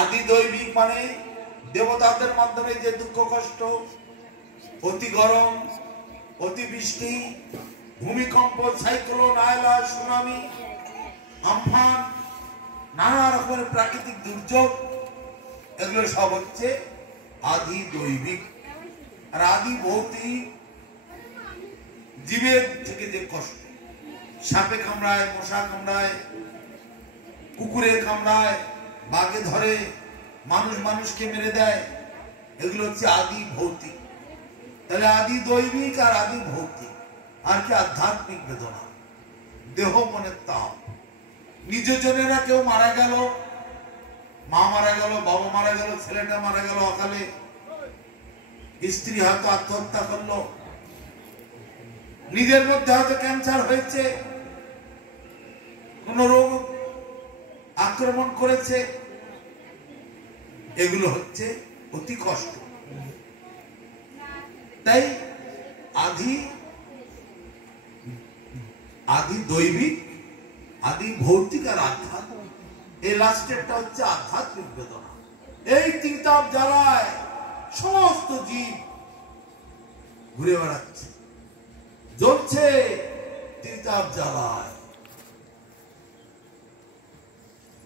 আদি দৈবিক মানে দেবতাদের মাধ্যমে যে দুঃখ কষ্ট, অতি গরম, অতি বৃষ্টি, ভূমিকম্প, সাইক্লোন, আয়লা, সুনামি, আমফান, নানা রকমের প্রাকৃতিক দুর্যোগ, এগুলো সব হচ্ছে আদি দৈবিক। আর আদি ভৌতিক জীবের থেকে যে কষ্ট, সাপে কামড়ায়, মশা কামড়ায়, কুকুরে কামড়ায়, বাঘে ধরে, মানুষ মানুষকে মেরে দেয়, এগুলো হচ্ছে আদি ভৌতিক। তাহলে আদি দৈবিক আর আদি ভৌতিক আর কি আধ্যাত্মিক বেদনা, দেহ মনের তাপ। নিজজনেরা কেউ মারা গেল, মা মারা গেল, বাবা মারা গেল, ছেলেটা মারা গেল অকালে, স্ত্রী হয়তো আত্মহত্যা করলো, নিজের মধ্যে হয়তো ক্যান্সার হয়েছে, কোন রোগ আক্রমণ করেছে, এগুলো হচ্ছে অতি কষ্ট। তাই আদি আদি দৈবিক, আদি ভৌতিক আর আধ্যাত্মিক, এই লাস্টেরটা হচ্ছে আধ্যাত্মিক বেদনা। এই তিনতাপ জ্বালায় সমস্ত জীব ঘুরে বেড়াচ্ছে, জ্বলছে তিনতাপ জ্বালায়।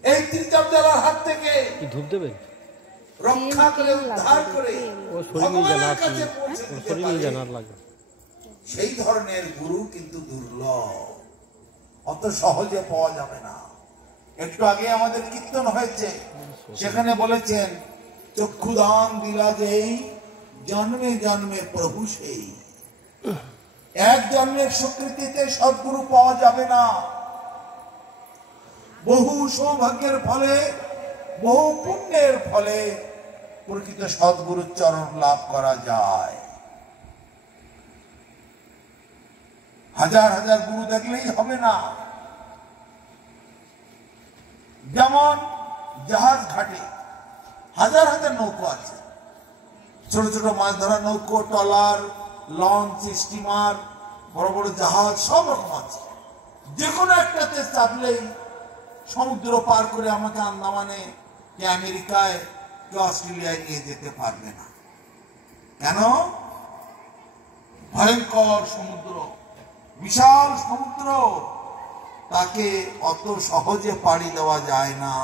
এই তিনতাপ জ্বালার হাত থেকে ধূপ দেবেন রক্ষা করে, উদ্ধার করে ভগবানের কাছে পৌঁছে দিতে পারে, সেই ধরনের গুরু কিন্তু দুর্লভ, অত সহজে পাওয়া যাবে না। একটু আগে আমাদের কীর্তন হয়েছে, সেখানে বলেছেন চক্ষুদান দিলা যেই, জন্মে জন্মে প্রভু সেই। এক জন্মের স্বীকৃতিতে সদ্গুরু পাওয়া যাবে না, বহু সৌভাগ্যের ফলে, বহু পুণ্যের ফলে প্রকৃত সদ্গুরুর চরণ লাভ করা যায়। হাজার হাজার গুরু দেখলেই হবে না। যেমন জাহাজ ঘাটে হাজার হাজার নৌকো আছে, ছোট ছোট মাছ ধরা নৌকো, ট্রলার, লঞ্চ, স্টিমার, বড় বড় জাহাজ, সব রকম আছে। যে কোনো একটাতে চাপলেই সমুদ্র পার করে আমাকে আন্দামানে কি আমেরিকায় কি অস্ট্রেলিয়ায় নিয়ে যেতে পারবে না। কেন? ভয়ঙ্কর সমুদ্র, বিশাল সমুদ্র, তাকে অত সহজে পাড়ি দেওয়া যায় না।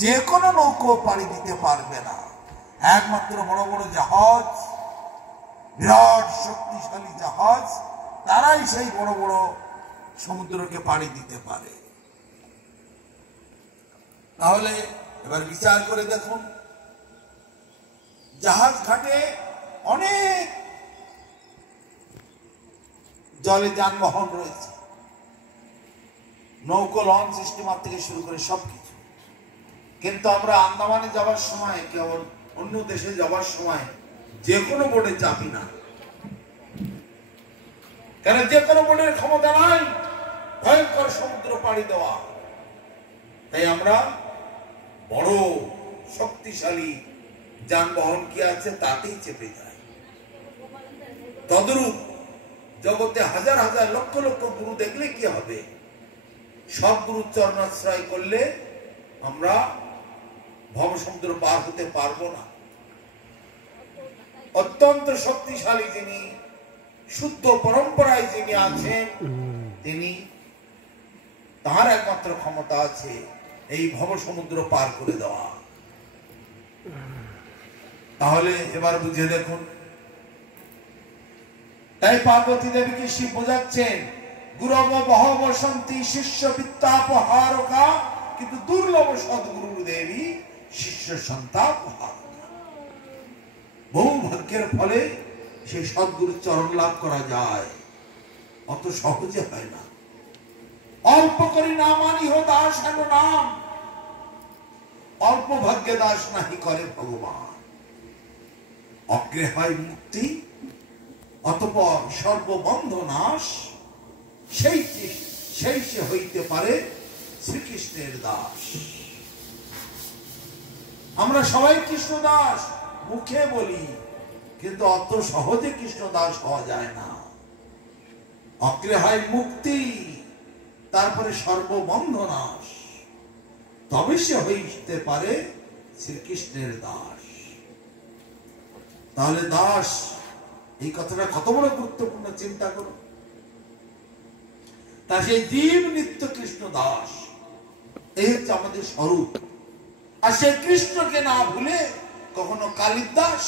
যে কোনো নৌকো পাড়ি দিতে পারবে না, একমাত্র বড় বড় জাহাজ, বিরাট শক্তিশালী জাহাজ, তারাই সেই বড় বড় সমুদ্রকে পাড়ি দিতে পারে। তাহলে এবার বিচার করে দেখুন, জাহাজ ঘাটে অনেক জলে যানবাহন রয়েছে, নৌকো, লঞ্চ, স্টিমার থেকে শুরু করে সবকিছু। কিন্তু আমরা আন্দামানে যাওয়ার সময়, কেবল অন্য দেশে যাওয়ার সময় যে কোনো বোটে চাপি না। কেন? যে কোনো বোটের ক্ষমতা নাই ভয়ঙ্কর সমুদ্র পাড়ি দেওয়া। তাই আমরা বড় শক্তিশালী যানবাহন কি আছে তাতেই চেপে যাই। তদরূপ জগতে হাজার হাজার লক্ষ লক্ষ গুরু দেখলে কি হবে? সব গুরুর চরণাশ্রয় করলে আমরা ভবসমুদ্র পার হতে পারবো না। অত্যন্ত শক্তিশালী যিনি, শুদ্ধ পরম্পরায় যিনি আছেন, তিনি, তার একমাত্র ক্ষমতা আছে এই ভবসমুদ্র পার করে দেওয়া। তাহলে এবার বুঝে দেখুন, তাই পার্বতী দেবীকে শিব বোঝাচ্ছেন, গুরব বহব সন্তি শিষ্য বিদ্যাপহারকা, কিন্তু দুর্লভ সদ্গুরু দেবী শিষ্য সন্তাপহারকা। বহু ভাগ্যের ফলে সেই সদ্গুরুর চরণ লাভ করা যায়, অত সহজে হয় না। অল্প করি নামানি হো দাস হেন নাম, অল্প ভাগ্যে দাস নাহি করে ভগবান। অগ্রে হয় মুক্তি, অতঃপর সর্ববন্ধ নাশ, সেই সে হইতে পারে শ্রীকৃষ্ণের দাস। আমরা সবাই কৃষ্ণ দাস মুখে বলি, কিন্তু অত সহজে কৃষ্ণ দাস হওয়া যায় না। অগ্রে হয় মুক্তি, তারপরে সর্ববন্ধ নাশ, তবে সে হইতে পারে শ্রীকৃষ্ণের দাস। তাহলে দাস এই কথাটা কত বড় গুরুত্বপূর্ণ চিন্তা করো। তা সেই জীব নিত্য কৃষ্ণ দাস, এই হচ্ছে আমাদের স্বরূপ। আর সেই কৃষ্ণকে না ভুলে কখনো কালীর দাস,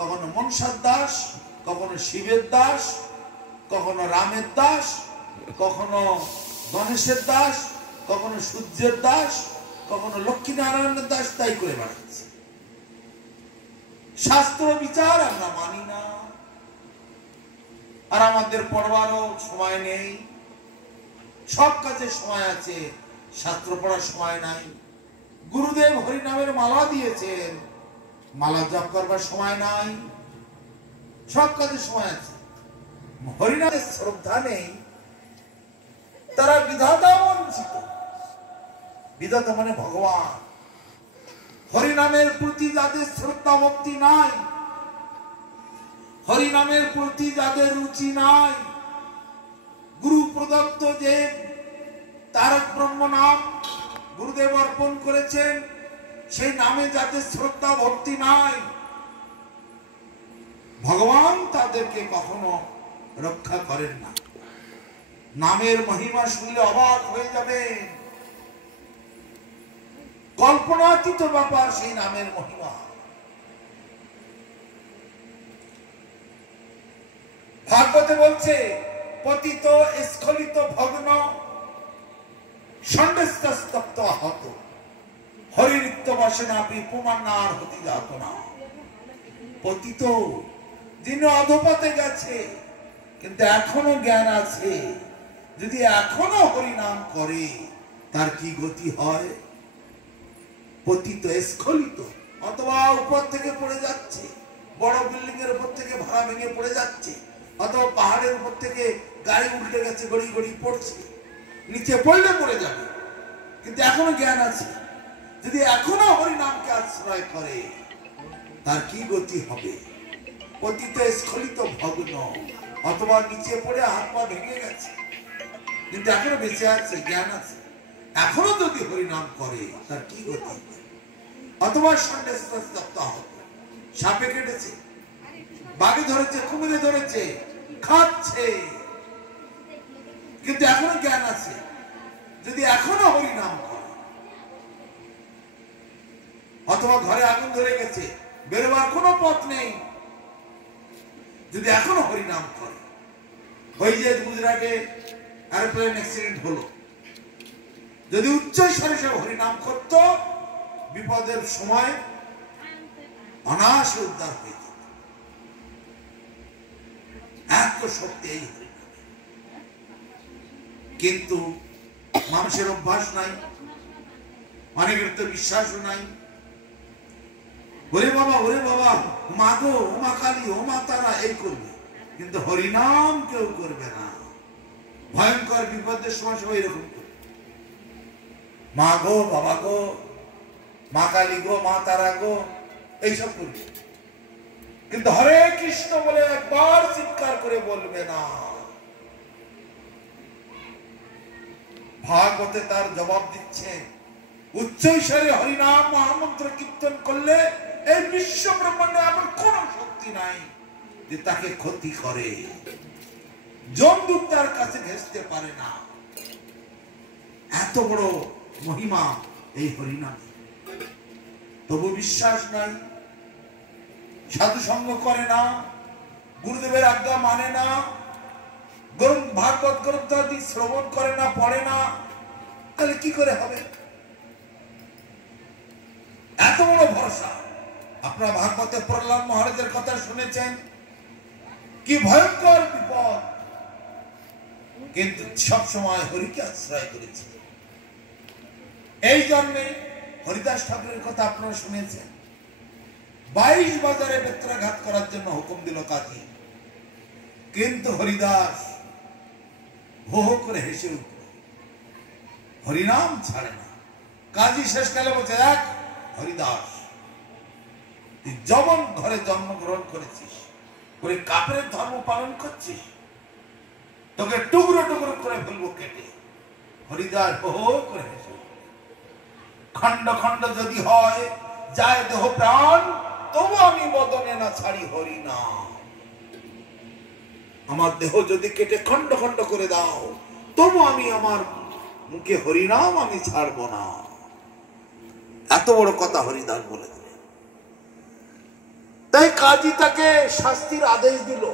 কখনো মনসার দাস, কখনো শিবের দাস, কখনো রামের দাস, কখনো গণেশের দাস, কখনো সূর্যের দাস, কখনো লক্ষ্মী নারায়ণের দাস, তাই করে বেড়াচ্ছে। শাস্ত্র বিচার আমরা মানি না, আর আমাদের পড়বারও সময় নেই। সব কাজে সময় আছে, শাস্ত্র পড়ার সময় নাই। গুরুদেব হরিনামের মালা দিয়েছেন, মালা জপ করবার সময় নাই। সব কাজে সময় আছে, হরিনামের শ্রদ্ধা নেই, তারা বিধাতা বঞ্চিত। বিধাতা মানে ভগবান। হরিনামের প্রতি যাদের শ্রদ্ধা ভক্তি নাই, হরিনামের প্রতি যাদের রুচি নাই, গুরু প্রদত্ত যে তারক ব্রহ্ম নাম গুরুদেব অর্পণ করেছেন, সেই নামে যাদের শ্রদ্ধা ভক্তি নাই, ভগবান তাদেরকে কখনো রক্ষা করেন না। নামের মহিমা শুনলে অবাক হয়ে যাবে, কল্পনাতীত ব্যাপার সেই নামের মহিমা। ভাগবতে বলছে, পতিত স্খলিত ভগ্ন ষণ্ডস্তপ্ত আহত হরিরিক্ত বাসনা বিপুমান্নার হতি যাত না। পতিত, যিনি অধপথে গেছে কিন্তু এখনো জ্ঞান আছে, যদি এখনো হরিনাম করে তার কি গতি হয়? পতিত স্খলিত, অথবা উপর থেকে পড়ে যাচ্ছে, বড় বিল্ডিং এর উপর থেকে ভাড়া ভেঙে পড়ে যাচ্ছে, অথবা পাহাড়ের উপর থেকে গাড়ি উল্টে গেছে, গড়ি গড়ি পড়ছে, নিচে পড়লে পড়ে যাবে, কিন্তু এখনো জ্ঞান আছে। যদি এখনো হরিনামকে আশ্রয় করে তার কি গতি হবে? পতিত স্খলিত ভগ্ন, অথবা নিচে পড়ে হাত পা ভেঙে গেছে কিন্তু এখনো বেঁচে আছে, জ্ঞান আছে, এখনো যদি হরিনাম করে তার কি গতি? অথবা সাপে কেটেছে, বাঘে ধরেছে, কুমিরে ধরেছে, খাচ্ছে, কিন্তু এখনো জ্ঞান আছে, যদি এখনো হরিনাম করে। অথবা ঘরে আগুন ধরে গেছে, বেরোবার কোনো পথ নেই, যদি এখনো হরিনাম করে। ওই যে গুজরাটে এরোপ্লেন অ্যাক্সিডেন্ট হলো, যদি উচ্চ স্বরে সে হরিনাম করত, বিপদের সময় অনায়াসে উদ্ধার হয়ে যেত। এত শক্তি এই হরিনামে। কিন্তু মানুষের অভ্যাস নাই, অনেকের তো বিশ্বাসও নাই। ওরে বাবা, মা গো, ও মা কালী, ও মা তারা, এই করবে, কিন্তু হরিনাম কেউ করবে না। ভয়ঙ্কর বিপদের সময় সবাই এরকম করবে, মা গো, বাবা গো, মা কালী গো, মা তারা গো, এইসব করবে, কিন্তু হরে কৃষ্ণ বলে একবার চিৎকার করে বলবে না। ভাগবতে তার জবাব দিচ্ছে, উচ্চ স্বরে হরিনাম মহামন্ত্র কীর্তন করলে এই বিশ্ব ব্রহ্মাণ্ডে এমন কোন শক্তি নাই যে তাকে ক্ষতি করে, যমদূত তার কাছে ঘেঁষতে পারে না। এত বড় মহিমা এই হরিনাম, তবু বিশ্বাস নাই, সাধু সঙ্গ করে না, গুরুদেবের আজ্ঞা মানে না, ভাগবত গ্রন্থ আদি শ্রবণ করে না, পড়ে না, তাহলে কি করে হবে? এত বড় ভরসা। আপনারা ভাগবতে প্রহ্লাদ মহারাজের কথা শুনেছেন, কি ভয়ঙ্কর বিপদ, কিন্তু সব সময় হরিকে আশ্রয় করেছে। এই জন্যে হরিদাস ঠাকুরের কথা আপনারা শুনেছেন, 22 বাজারে বেত্রাঘাত করার জন্য হুকুম দিল কাজী, কিন্তু হরিদাস হো হো করে হেসে উঠল, হরিনাম ছাড়ে না। কাজী শেষকালে বলছে, এক হরিদাস, তুই যমন ঘরে জন্মগ্রহণ করেছিস, করে কাপড়ের ধর্ম পালন করছিস, তোকে টুকরো টুকরো করে ফেলবো কেটে। হরিদাস হো হো করে হেসে, খন্ড খন্ড যদি হয় যায় দেহ প্রাণ, তবু আমি বদনে না ছাড়ি হরি নাম। আমার দেহ যদি কেটে খন্ড খন্ড করে দাও, তবু আমি আমার মুখে হরিনাম আমি ছাড়ব না। এত বড় কথা হরিদাস বলে দিলেন। তাই কাজী তাকে শাস্তির আদেশ দিল,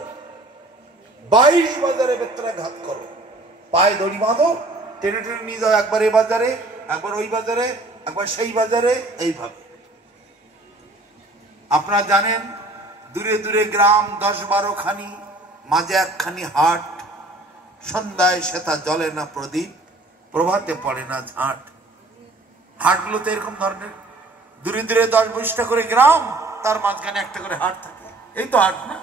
22 বাজারে বেত্রাঘাত করো, পায়ে দড়ি বাঁধো, টেনে টেনে নিয়ে যাও, একবার এই বাজারে, একবার ওই বাজারে, একবার সেই বাজারে, এইভাবে। আপনারা জানেন দূরে দূরে গ্রাম 10-12 খানি, মাঝে একখানি হাট, সন্ধ্যায় সেটা জ্বলে না প্রদীপ, প্রভাতে পড়ে না ঝাঁট। হাটগুলোতে এরকম ধরনের দূরে দূরে 10-20টা করে গ্রাম, তার মাঝখানে একটা করে হাট থাকে। এই তো হাট না?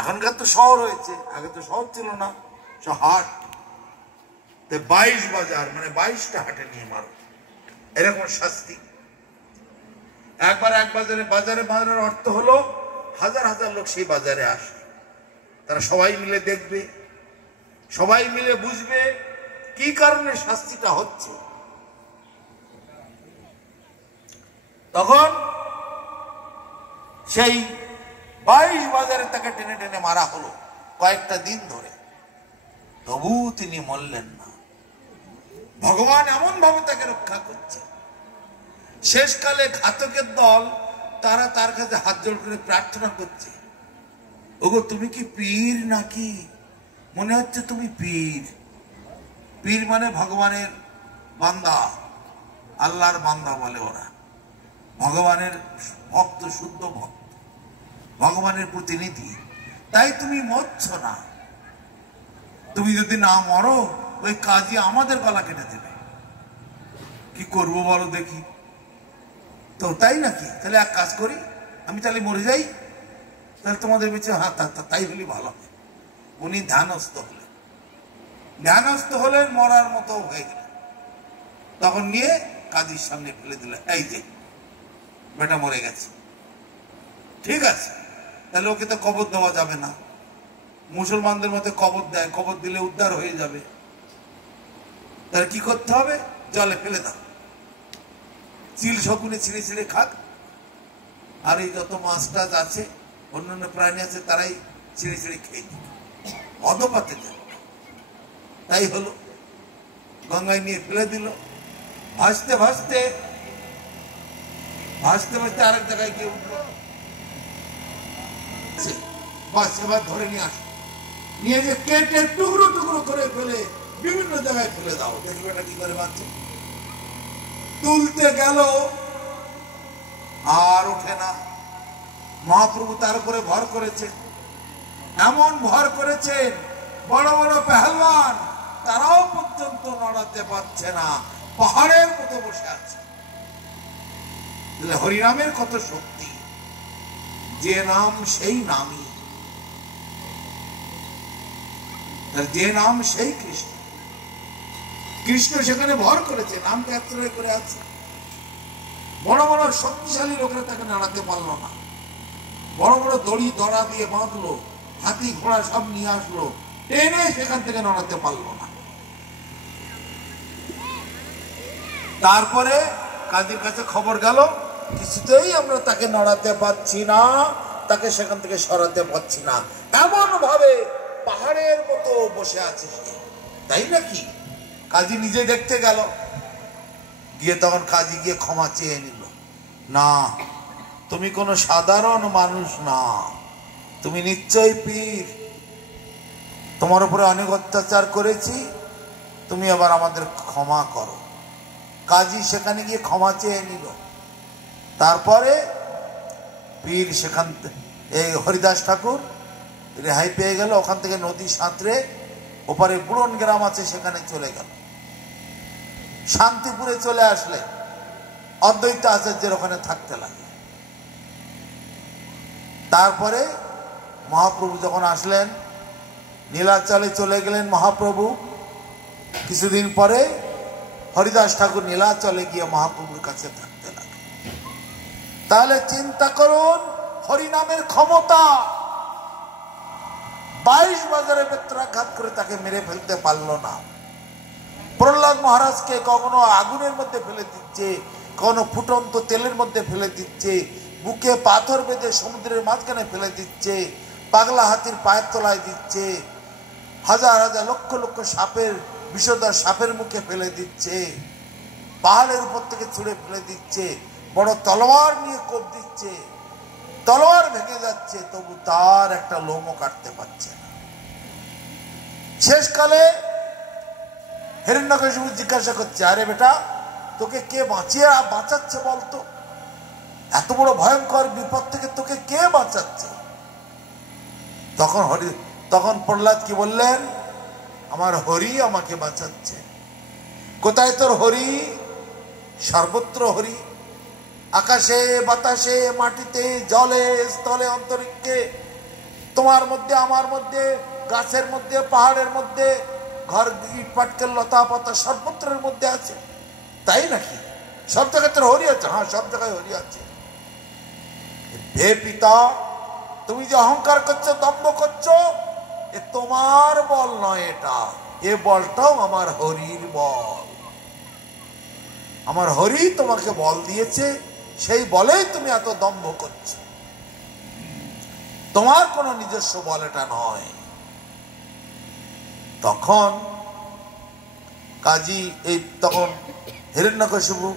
এখনকার তো শহর হয়েছে, আগে তো শহর ছিল না, সব হাট। 22 বাজার মানে 22টা হাটে নিয়ে মারো, এরকম শাস্তি। একবার এক বাজারে, বাজারে মারার অর্থ হলো হাজার হাজার লোক সেই বাজারে আসে, তারা সবাই মিলে দেখবে, সবাই মিলে বুঝবে কি কারণে শাস্তিটা হচ্ছে। তখন সেই 22 বাজারে তাকে টেনে টেনে মারা হলো কয়েকটা দিন ধরে, তবু তিনি মরলেন না। ভগবান এমন ভাবে তাকে রক্ষা করছে। শেষকালে ঘাতকের দল তারা তার কাছে হাত জোড় করে প্রার্থনা করছে, ওগো তুমি কি পীর নাকি? মনে হচ্ছে তুমি পীর। পীর মানে ভগবানের বান্দা, আল্লাহর বান্দা বলে ওরা, ভগবানের ভক্ত, শুদ্ধ ভক্ত, ভগবানের প্রতিনিধি। তাই তুমি মরছ না। তুমি যদি না মরো, ওই কাজী আমাদের গলা কেটে দেবে। কি করবো বলো দেখি? তো তাই নাকি? তাহলে এক কাজ করি, আমি তাহলে মরে যাই, তাহলে তোমাদের পিছনে হাত হাত, তাই হলে ভালো হবে। উনি ধ্যানস্থ হলেন, ধ্যানস্থ হলেন, মরার মতো হয়ে গেলেন। তখন নিয়ে কাজীর সামনে ফেলে দিলেন, এই যে বেটা মরে গেছে। ঠিক আছে, তাহলে ওকে তো কবর দেওয়া যাবে না। মুসলমানদের মধ্যে কবর দেয়, কবর দিলে উদ্ধার হয়ে যাবে। তাহলে কি করতে হবে? জলে ফেলে দাও, চিল শকুনে ছিঁড়ে ছিঁড়ে খাক। আর এই যত মাছ টাছ আছে, অন্যান্য প্রাণী আছে, তারাই ছিঁড়ে ছিঁড়ে খেয়ে দিত, অধপাতে যায়। তাই হলো, গঙ্গায় নিয়ে ফেলে দিল। ভাসতে ভাসতে ভাসতে ভাসতে আরেক জায়গায় গিয়ে উঠলো। বাস এবার ধরে নিয়ে আসো, নিয়ে যে কেটে টুকরো টুকরো করে ফেলে বিভিন্ন জায়গায় ফেলে দাও, দেখবে এটা কি করে বাঁচছে। তুলতে গেল আর ওঠে না। মহাপ্রভু তার উপরে ভর করেছে, এমন ভর করেছেন, বড় বড় পেহলওয়ান তারাও পর্যন্ত নড়াতে পারছে না, পাহাড়ের মতো বসে আছে। হরিনামের কত শক্তি! যে নাম সেই নামই, যে নাম সেই কৃষ্ণ। কৃষ্ণ সেখানে ভর করেছে, নামটা আশ্রয় করে আছে। বড় বড় শক্তিশালী লোকেরা তাকে নাড়াতে পারলো না। বড় বড় দড়ি দড়া দিয়ে বাঁধলো, হাতি ঘোড়া সব নিয়ে আসলো, টেনে সেখান থেকে নড়াতে পারলো না। তারপরে কাজীর কাছে খবর গেল, কিছুতেই আমরা তাকে নড়াতে পারছি না, তাকে সেখান থেকে সরাতে পারছি না, এমন ভাবে পাহাড়ের মতো বসে আছে সে। তাই নাকি? কাজী নিজে দেখতে গেল, গিয়ে তখন কাজী গিয়ে ক্ষমা চেয়ে নিল। না, তুমি কোনো সাধারণ মানুষ না, তুমি নিশ্চয়ই পীর। তোমার উপরে অনেক অত্যাচার করেছি, তুমি আবার আমাদের ক্ষমা করো। কাজী সেখানে গিয়ে ক্ষমা চেয়ে নিল। তারপরে পীর সেখান এই হরিদাস ঠাকুর রেহাই পেয়ে গেল। ওখান থেকে নদী সাঁতরে ওপারে বুড়ন গ্রাম আছে, সেখানে চলে গেল। শান্তিপুরে চলে আসলে অদ্বৈত আচার্যের ওখানে থাকতে লাগে। তারপরে মহাপ্রভু যখন আসলেন, নীলাচলে চলে গেলেন মহাপ্রভু। কিছুদিন পরে হরিদাস ঠাকুর নীলাচলে গিয়ে মহাপ্রভুর কাছে থাকতে লাগে। তাহলে চিন্তা করুন হরিনামের ক্ষমতা। 22 বাজারে বেত্রাঘাত করে তাকে মেরে ফেলতে পারলো না। প্রহ্লাদ মহারাজকে কখনো আগুনের মধ্যে ফেলে দিচ্ছে, কোন ফুটন্ত তেলের মধ্যে ফেলে দিচ্ছে, বুকে পাথর বেঁধে সমুদ্রের মাঝখানে ফেলে দিচ্ছে, পাগলা হাতির পায়ের তলায় দিচ্ছে, হাজার হাজার লক্ষ লক্ষ সাপের বিষধর সাপের মুখে ফেলে দিচ্ছে, পাহাড়ের উপর থেকে ছুঁড়ে ফেলে দিচ্ছে, বড় তলোয়ার নিয়ে কোপ দিচ্ছে, তলোয়ার ভেঙে যাচ্ছে, তবু তার একটা লোমও কাটতে পারছে না। শেষকালে হিরণ্যকশিপু জিজ্ঞাসা করছে, আরে বেটা, তোকে কে বাঁচাচ্ছে বলতো? এত বড় ভয়ঙ্কর বিপদ থেকে তোকে কে বাঁচাচ্ছে? তখন প্রহ্লাদ কি বললেন? আমার হরি আমাকে বাঁচাচ্ছে। কোথায় তোর হরি? সর্বত্র হরি, আকাশে বাতাসে মাটিতে জলে স্থলে অন্তরিক্ষে, তোমার মধ্যে আমার মধ্যে, গাছের মধ্যে পাহাড়ের মধ্যে, ঘর ইট পাটকেল লতা পাতা সর্বত্রের মধ্যে আছে। তাই নাকি? সব জায়গায় তোর হরি আছে? হ্যাঁ, সব জায়গায় হরি আছে। হে পিতা, তুমি যে অহংকার করছো, দম্ভ করছো, এ তোমার বল নয়, এটা এ বলটাও আমার হরির বল। আমার হরি তোমাকে বল দিয়েছে, সেই বলেই তুমি এত দম্ভ করছো। তোমার কোনো নিজস্ব বল এটা নয়। তখন কাজী তখন হিরণ্যকশিপু,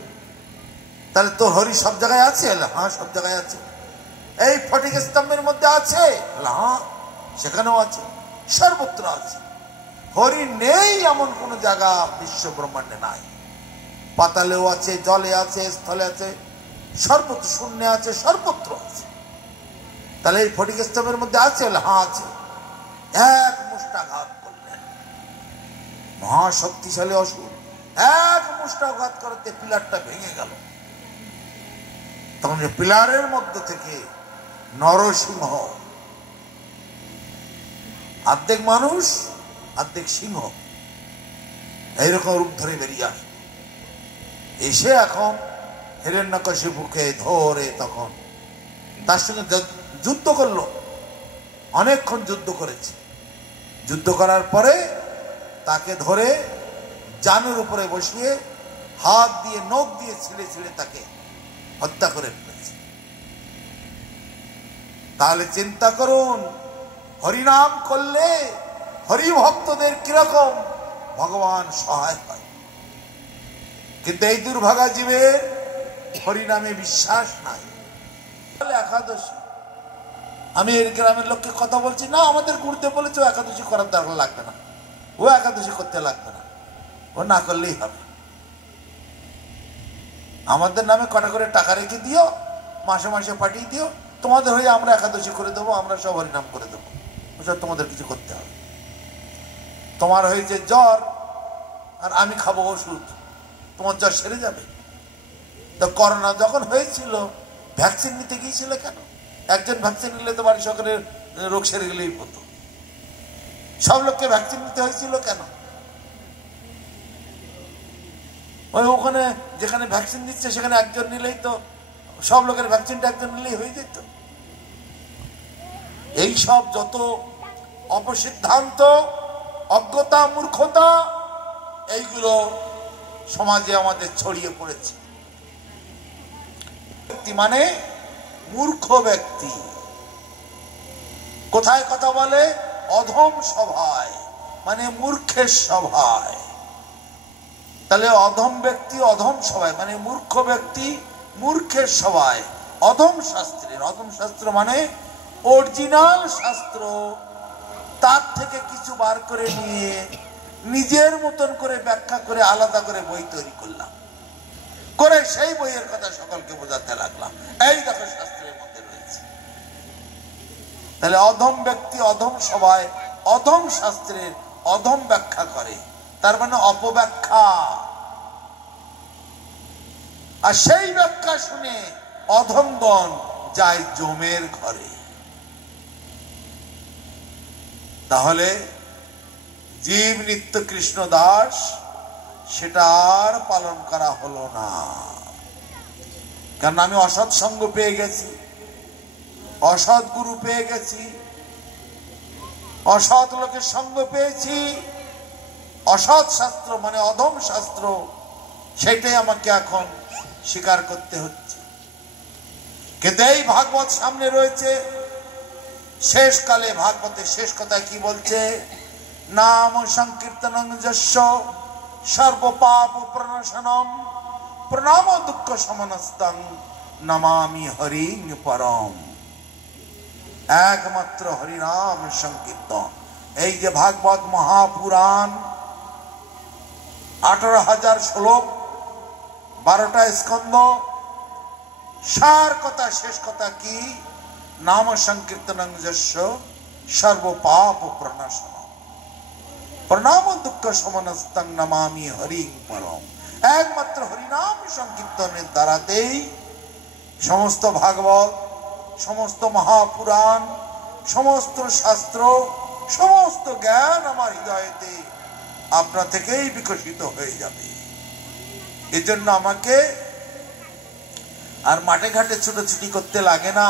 তাহলে তোর হরি সব জায়গায় আছে? হ্যাঁ, সব জায়গায় আছে। এই ফটিক স্তম্ভের মধ্যে আছে? হ্যাঁ, সেখানেও আছে, সর্বত্র আছে। হরি নেই এমন কোন জায়গা বিশ্ব ব্রহ্মাণ্ডে নাই। পাতালেও আছে, জলে আছে, স্থলে আছে, সর্বত্র শূন্যে আছে, সর্বত্র আছে। তাহলে এই ফটিক স্তম্ভের মধ্যে আছে? হ্যাঁ, আছে। এক মুষ্টাঘাত করলেন মহাশক্তিশালী অসুর, এক মুষ্টাঘাত করতে পিলারটা ভেঙে গেল। তখন পিলারের মধ্য থেকে নরসিংহ, অর্ধেক মানুষ অর্ধেক সিংহ, এইরকম রূপ ধরে বেরিয়ে আসে। এসে এখন হিরণ্যকশিপুকে ধরে তখন তার সঙ্গে যুদ্ধ করলো। অনেকক্ষণ যুদ্ধ করেছে। যুদ্ধ করার পরে তাকে ধরে জানুর উপরে বসিয়ে হাত দিয়ে নখ দিয়ে ছিঁড়ে ছিঁড়ে তাকে হত্যা করে ফেলেছে। তাহলে চিন্তা করুন, হরিনাম করলে হরি ভক্তদের কিরকম ভগবান সহায় হয়। কিন্তু এই দুর্ভাগা জীবের হরিনামে বিশ্বাস নাই। একাদশী, আমি এই গ্রামের লোককে কথা বলছি না, আমাদের গুরুদেব বলেছে একাদশী করার দরকার লাগবে না, ও একাদশী করতে লাগবে না, ও না করলেই হবে। আমাদের নামে কটা করে টাকা রেখে দিও, মাসে মাসে পাঠিয়ে দিও, তোমাদের হয়ে আমরা একাদশী করে দেবো, আমরা সব হরিনাম করে দেবো, ওসব তোমাদের কিছু করতে হবে। তোমার হয়েছে জ্বর আর আমি খাবো ওষুধ, তোমার জ্বর সেরে যাবে। তো করোনা যখন হয়েছিল ভ্যাকসিন নিতে গিয়েছিল কেন? একজন ভ্যাকসিন নিলে তো বাড়ি সকলের রোগ সেরে গেলেই হতো। সব লোককে ভ্যাকসিন নিতে হয়েছিল কেন? ওই ওখানে যেখানে ভ্যাকসিন দিচ্ছে সেখানে একজন নিলেই তো সব লোকের ভ্যাকসিনটা একজন নিলেই হয়ে যেত। এই সব যত অপসিদ্ধান্ত, অজ্ঞতা, মূর্খতা, এইগুলো সমাজে আমাদের ছড়িয়ে পড়েছে। ব্যক্তি মানে মূর্খ ব্যক্তি। কোথায় কথা বলে? অধম সভায়, মানে মূর্খের সভায়। তাহলে অধম ব্যক্তি অধম সভায়, মানে মূর্খ ব্যক্তি মূর্খের সভায়। অধম শাস্ত্রের, অধম শাস্ত্র মানে অরিজিনাল শাস্ত্র, তার থেকে কিছু বার করে নিয়ে নিজের মতন করে ব্যাখ্যা করে আলাদা করে বই তৈরি করলাম, করে সেই বইয়ের কথা সকলকে বোঝাতে লাগলাম। এই দেখো শাস্ত্রের মধ্যে রয়েছে। তাহলে অধম ব্যক্তি অধম সভায় অধম শাস্ত্রের অধম ব্যাখ্যা করে, তার মানে অপব্যাখ্যা। আর সেই ব্যাখ্যা শুনে অধমগণ যায় যমের ঘরে। তাহলে জীব নিত্য কৃষ্ণ দাস সেটা আর পালন করা হলো না, কারণ আমি অসৎ সঙ্গ পেয়ে গেছি, অসৎ গুরু পেয়ে গেছি, অসৎ লোকের সঙ্গ পেয়েছি। অসৎ শাস্ত্র মানে অধম শাস্ত্র, সেটাই আমাকে এখন স্বীকার করতে হচ্ছে। কিন্তু এই ভাগবত সামনে রয়েছে, শেষকালে ভাগবতের শেষ কথায় কি বলছে? নাম সংকীর্তনং যস্য সর্বপাপ প্রণাশনম প্রণাম দুঃখ সমনস্তং নমামি হরিং পরম। একমাত্র হরিনাম সংকীর্তন। এই যে ভাগবত মহাপুরাণ, 18,000 শ্লোক, 12টা স্কন্ধ, সার কথা শেষ কথা কি? নাম সংকীর্তনং যস্য সর্বপাপ প্রণাশনম প্রণাম দুঃখ সমনস্তং নমামি হরিং পরম। একমাত্র হরিনাম সংকীর্তনের দ্বারাতেই সমস্ত ভাগবত, সমস্ত মহাপুরাণ, সমস্ত শাস্ত্র, সমস্ত জ্ঞান আমার হৃদয়েতে আপনা থেকেই বিকশিত হয়ে যাবে। এজন্য আমাকে আর মাঠে ঘাটে ছুটোছুটি করতে লাগে না।